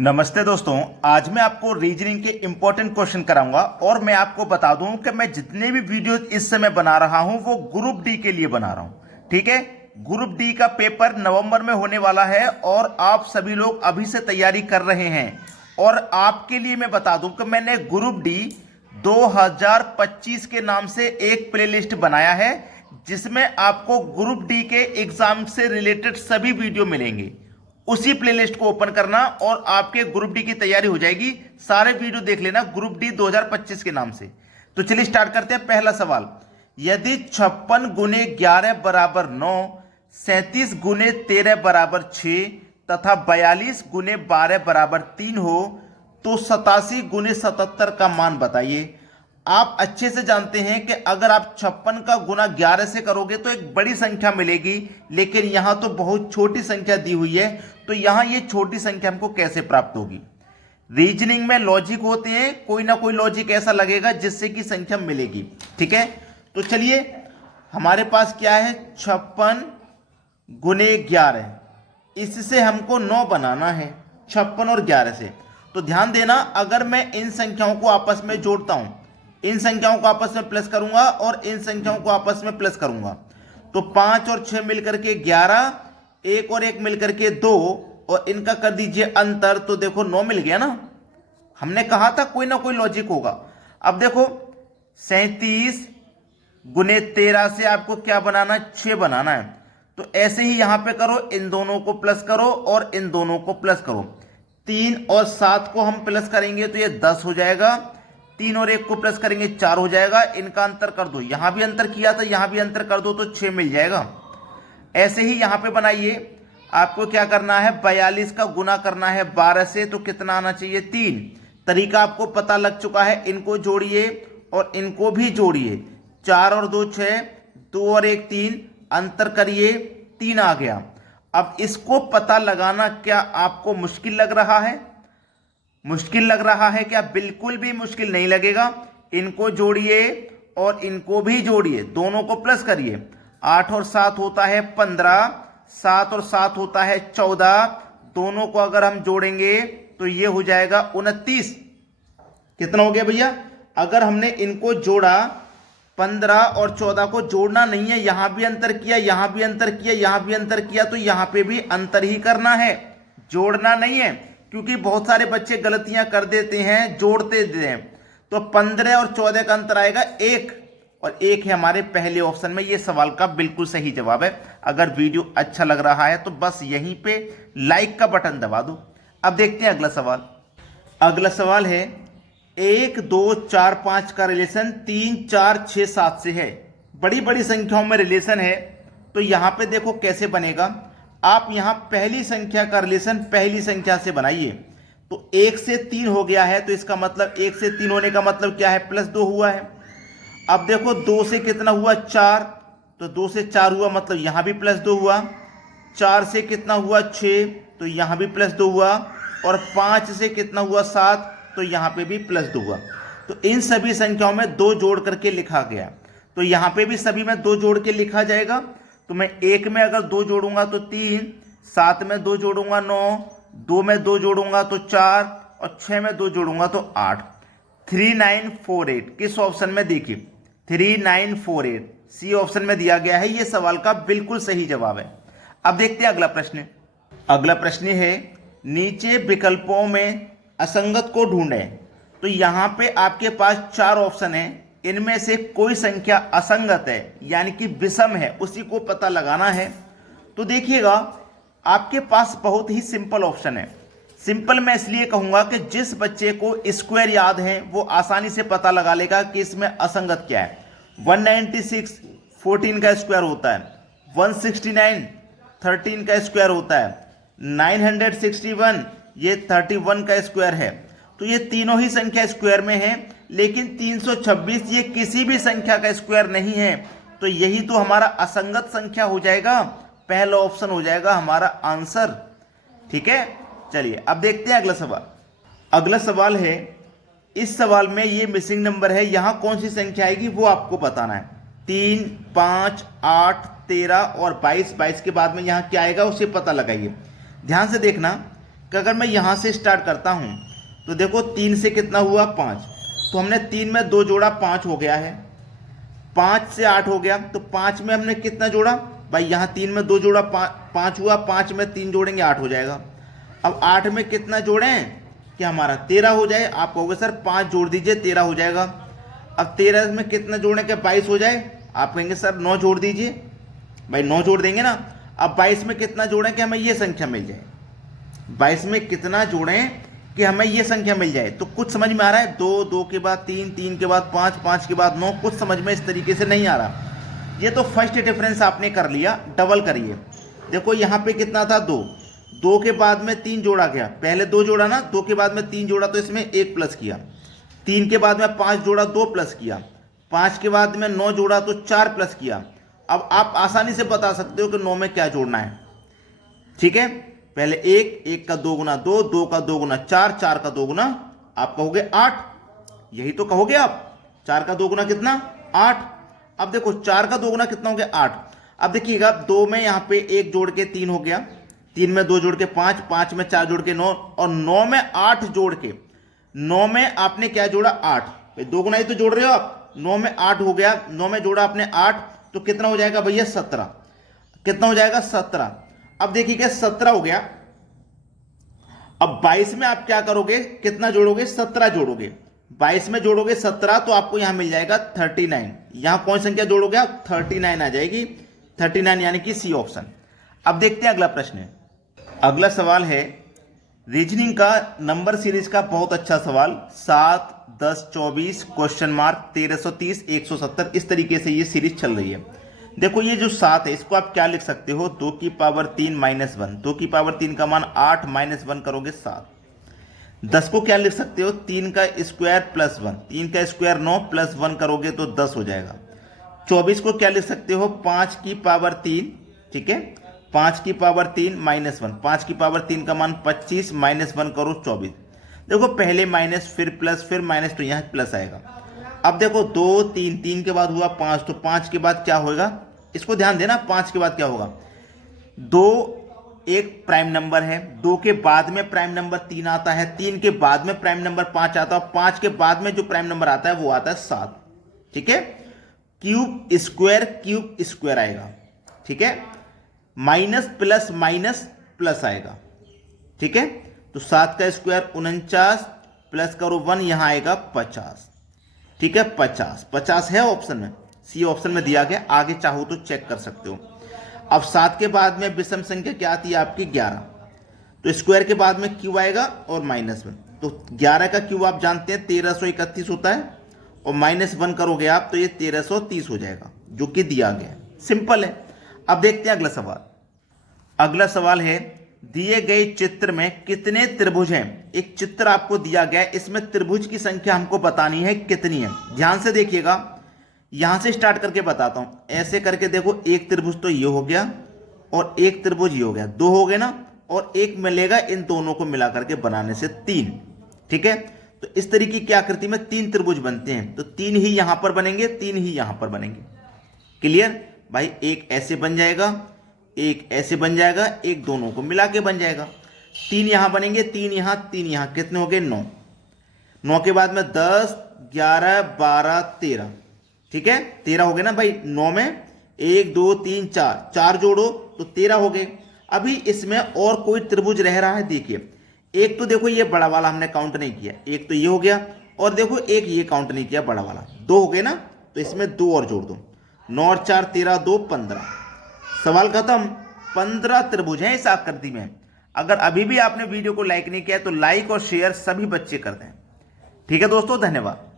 नमस्ते दोस्तों, आज मैं आपको रीजनिंग के इंपॉर्टेंट क्वेश्चन कराऊंगा और मैं आपको बता दूं कि मैं जितने भी वीडियो इस समय बना रहा हूं वो ग्रुप डी के लिए बना रहा हूं। ठीक है, ग्रुप डी का पेपर नवंबर में होने वाला है और आप सभी लोग अभी से तैयारी कर रहे हैं। और आपके लिए मैं बता दूं कि मैंने ग्रुप डी 2025 के नाम से एक प्लेलिस्ट बनाया है जिसमें आपको ग्रुप डी के एग्जाम से रिलेटेड सभी वीडियो मिलेंगे। उसी प्लेलिस्ट को ओपन करना और आपके ग्रुप डी की तैयारी हो जाएगी। सारे वीडियो देख लेना ग्रुप डी 2025 के नाम से। तो चलिए स्टार्ट करते हैं। पहला सवाल, यदि 56 गुने 11 बराबर 9, 37 गुने 13 बराबर 6 तथा 42 गुने 12 बराबर 3 हो तो 87 गुने 77 का मान बताइए। आप अच्छे से जानते हैं कि अगर आप 56 का गुना 11 से करोगे तो एक बड़ी संख्या मिलेगी, लेकिन यहां तो बहुत छोटी संख्या दी हुई है, तो यहां ये छोटी संख्या हमको कैसे प्राप्त होगी। रीजनिंग में लॉजिक होते हैं, कोई ना कोई लॉजिक ऐसा लगेगा जिससे कि संख्या मिलेगी। ठीक है, तो चलिए हमारे पास क्या है, 56 गुने 11, इससे हमको 9 बनाना है 56 और 11 से। तो ध्यान देना, अगर मैं इन संख्याओं को आपस में जोड़ता हूं, इन संख्याओं को आपस में प्लस करूंगा और इन संख्याओं को आपस में प्लस करूंगा, तो 5 और 6 मिलकर के 11, 1 और 1 मिलकर के 2, और इनका कर दीजिए अंतर, तो देखो 9 मिल गया ना। हमने कहा था कोई ना कोई लॉजिक होगा। अब देखो 37 गुने 13 से आपको क्या बनाना है, 6 बनाना है। तो ऐसे ही यहां पे करो, इन दोनों को प्लस करो और इन दोनों को प्लस करो। 3 और 7 को हम प्लस करेंगे तो ये 10 हो जाएगा। 3 और 1 को प्लस करेंगे 4 हो जाएगा। इनका अंतर कर दो, यहां भी अंतर किया था, यहां भी अंतर कर दो तो 6 मिल जाएगा। ऐसे ही यहां पे बनाइए, आपको क्या करना है, 42 का गुना करना है 12 से, तो कितना आना चाहिए, 3। तरीका आपको पता लग चुका है, इनको जोड़िए और इनको भी जोड़िए। 4 और 2 6, 2 और 1 3, अंतर करिए, 3 आ गया। अब इसको पता लगाना क्या आपको मुश्किल लग रहा है? मुश्किल लग रहा है क्या? बिल्कुल भी मुश्किल नहीं लगेगा। इनको जोड़िए और इनको भी जोड़िए, दोनों को प्लस करिए। 8 और 7 होता है 15, 7 और 7 होता है 14, दोनों को अगर हम जोड़ेंगे तो ये हो जाएगा 29। कितना हो गया भैया? अगर हमने इनको जोड़ा, 15 और 14 को जोड़ना नहीं है, यहां भी अंतर किया, यहां भी अंतर किया, यहां भी अंतर किया, तो यहां पे भी अंतर ही करना है, जोड़ना नहीं है। क्योंकि बहुत सारे बच्चे गलतियां कर देते हैं, जोड़ते हैं। तो 15 और 14 का अंतर आएगा 1, और 1 है हमारे पहले ऑप्शन में। ये सवाल का बिल्कुल सही जवाब है। अगर वीडियो अच्छा लग रहा है तो बस यहीं पे लाइक का बटन दबा दो। अब देखते हैं अगला सवाल। अगला सवाल है, 1 2 4 5 का रिलेशन 3 4 6 7 से है। बड़ी बड़ी संख्याओं में रिलेशन है, तो यहां पे देखो कैसे बनेगा। आप यहां पहली संख्या का रिलेशन पहली संख्या से बनाइए। तो 1 से 3 हो गया है, तो इसका मतलब 1 से 3 होने का मतलब क्या है, +2 हुआ है। अब देखो 2 से कितना हुआ, 4, तो 2 से 4 हुआ, मतलब यहां भी +2 हुआ। 4 से कितना हुआ, 6, तो यहां भी +2 हुआ। और 5 से कितना हुआ, 7, तो यहां पे भी +2 हुआ। तो इन सभी संख्याओं में 2 जोड़ करके लिखा गया, तो यहां पे भी सभी में 2 जोड़ के लिखा जाएगा। तो मैं 1 में अगर 2 जोड़ूंगा तो 3, 7 में 2 जोड़ूंगा 9, 2 में 2 जोड़ूंगा तो 4, और 6 में 2 जोड़ूंगा तो 8। 3948 किस ऑप्शन में, देखिए 3948 सी ऑप्शन में दिया गया है। यह सवाल का बिल्कुल सही जवाब है। अब देखते हैं अगला प्रश्न। अगला प्रश्न है, नीचे विकल्पों में असंगत को ढूंढें। तो यहां पे आपके पास 4 ऑप्शन है, इनमें से कोई संख्या असंगत है यानी कि विषम है, उसी को पता लगाना है। तो देखिएगा, आपके पास बहुत ही सिंपल ऑप्शन है। सिंपल मैं इसलिए कहूंगा कि जिस बच्चे को स्क्वायर याद है वो आसानी से पता लगा लेगा कि इसमें असंगत क्या है। 196 14 का स्क्वायर होता है, 169 13 का स्क्वायर होता है, 961 ये 31 का स्क्वायर है। तो ये तीनों ही संख्या स्क्वायर में है, लेकिन 326 ये किसी भी संख्या का स्क्वायर नहीं है। तो यही तो हमारा असंगत संख्या हो जाएगा, पहला ऑप्शन हो जाएगा हमारा आंसर। ठीक है, चलिए अब देखते हैं अगला सवाल। अगला सवाल है, इस सवाल में ये मिसिंग नंबर है, यहां कौन सी संख्या आएगी वो आपको बताना है। 3 5 8 13 और 22, 22 के बाद में यहां क्या आएगा उसे पता लगाइए। ध्यान से देखना, कि अगर मैं यहाँ से स्टार्ट करता हूँ तो देखो 3 से कितना हुआ 5, तो हमने 3 में 2 जोड़ा 5 हो गया है, 5 से 8 हो गया, तो 5 में हमने कितना जोड़ा भाई, यहाँ 3 में 2 जोड़ा 5 हुआ, 5 में 3 जोड़ेंगे 8 हो जाएगा। अब 8 में कितना जोड़ें कि हमारा 13 हो जाए। आप कहोगे सर 5 जोड़ दीजिए 13 हो जाएगा। अब 13 में कितना जोड़ें कि 22 हो जाए। आप कहेंगे सर 9 जोड़ दीजिए, भाई 9 जोड़ देंगे ना। अब 22 में कितना जोड़ें कि हमें ये संख्या मिल जाए, 22 में कितना जोड़ें कि हमें ये संख्या मिल जाए। तो कुछ समझ में आ रहा है, 2, 2 के बाद 3, 3 के बाद 5, 5 के बाद 9, कुछ समझ में इस तरीके से नहीं आ रहा। ये तो फर्स्ट डिफरेंस आपने कर लिया। डबल करिए, देखो यहाँ पे कितना था 2, 2 के बाद में 3 जोड़ा गया, पहले 2 जोड़ा ना, 2 के बाद में 3 जोड़ा तो इसमें 1 प्लस किया, 3 के बाद में 5 जोड़ा 2 प्लस किया, 5 के बाद में 9 जोड़ा तो 4 प्लस किया। अब आप आसानी से बता सकते हो कि 9 में क्या जोड़ना है। ठीक है, पहले 1, 1 का 2 गुना 2, 2 का 2 गुना 4, 4 का 2 गुना आप कहोगे 8, यही तो कहोगे आप। 4 का 2 गुना कितना 8। अब देखो 4 का 2 गुना कितना हो गया 8। अब देखिएगा 2 में यहाँ पे 1 जोड़ के 3 हो गया, 3 में 2 जोड़ के 5, 5 में 4 जोड़ के 9, और 9 में 8 जोड़ के, 9 में आपने क्या जोड़ा 8, 2 गुना ही तो जोड़ रहे हो आप। 9 में 8 हो गया, 9 में जोड़ा आपने 8, तो कितना हो जाएगा भैया 17। कितना हो जाएगा 17। अब देखिएगा 17 हो गया। अब 22 में आप क्या करोगे, कितना जोड़ोगे 17 जोड़ोगे, 22 में जोड़ोगे 17 तो आपको यहां मिल जाएगा 39। यहां कौन सी संख्या जोड़ोगे आप 39 आ जाएगी, 39 यानी कि सी ऑप्शन। अब देखते हैं अगला प्रश्न है। अगला सवाल है रीजनिंग का नंबर सीरीज का बहुत अच्छा सवाल, 7, 10, 24 क्वेश्चन मार्क 1330 170, इस तरीके से ये सीरीज चल रही है। देखो ये जो 7 है इसको आप क्या लिख सकते हो, 2 की पावर 3 माइनस 1, 2 की पावर 3 का मान 8 माइनस 1 करोगे 7। 10 को क्या लिख सकते हो, 3 का स्क्वायर प्लस 1, 3 का स्क्वायर 9 प्लस 1 करोगे तो 10 हो जाएगा। 24 को क्या लिख सकते हो, 5 की पावर 3, ठीक है, 5 की पावर 3 माइनस 1, 5 की पावर 3 का मान 25 माइनस 1 करो 24। देखो पहले माइनस फिर प्लस फिर माइनस, तो यहाँ प्लस आएगा। अब देखो 2, 3, 3 के बाद हुआ 5, तो 5 के बाद क्या होगा, इसको ध्यान देना, 5 के बाद क्या होगा, 2 एक प्राइम नंबर है, 2 के बाद में प्राइम नंबर 3 आता है, 3 के बाद में प्राइम नंबर 5 आता है, 5 के बाद में जो प्राइम नंबर आता है वो आता है 7। ठीक है, क्यूब स्क्वायर आएगा, ठीक है, माइनस प्लस माइनस प्लस आएगा। ठीक है, तो 7 का स्क्वायर 49 प्लस करो 1, यहां आएगा 50। ठीक है, 50 है ऑप्शन में, सी ऑप्शन में दिया गया। आगे चाहो तो चेक कर सकते हो। अब 7 के बाद में विषम संख्या क्या आती है आपकी 11, तो स्क्वायर के बाद में क्यूब आएगा और माइनस 1, तो 11 का क्यूब आप जानते हैं 1331 होता है, और माइनस 1 करोगे आप तो ये 1330 हो जाएगा, जो कि दिया गया है। सिंपल है। अब देखते हैं अगला सवाल। अगला सवाल है दिए गए चित्र में कितने त्रिभुज हैं। एक चित्र आपको दिया गया है, इसमें त्रिभुज की संख्या हमको बतानी है कितनी है। ध्यान से देखिएगा, यहां से स्टार्ट करके बताता हूं। ऐसे करके देखो, एक त्रिभुज तो ये हो गया और एक त्रिभुज ये हो गया, 2 हो गए ना, और एक मिलेगा इन दोनों को मिला करके बनाने से 3। ठीक है, तो इस तरीके की आकृति में 3 त्रिभुज बनते हैं, तो 3 ही यहां पर बनेंगे, 3 ही यहां पर बनेंगे। क्लियर भाई, एक ऐसे बन जाएगा, एक ऐसे बन जाएगा, एक दोनों को मिला के बन जाएगा। 3 यहां बनेंगे, 3 यहां, 3 यहां, कितने हो गए 9। 9 के बाद में 10, 11, 12, 13। ठीक है, 13 हो गए ना भाई। 9 में 1, 2, 3, 4 जोड़ो तो 13 हो गए। अभी इसमें और कोई त्रिभुज रह रहा है, देखिए एक तो देखो ये बड़ा वाला हमने काउंट नहीं किया, एक तो ये हो गया, और देखो एक ये काउंट नहीं किया बड़ा वाला, 2 हो गए ना, तो इसमें 2 और जोड़ दो, 9 और 4 13, 2 15। सवाल खत्म। 15 त्रिभुज हैं इस आकृति में। अगर अभी भी आपने वीडियो को लाइक नहीं किया तो लाइक और शेयर सभी बच्चे कर दें। ठीक है दोस्तों, धन्यवाद।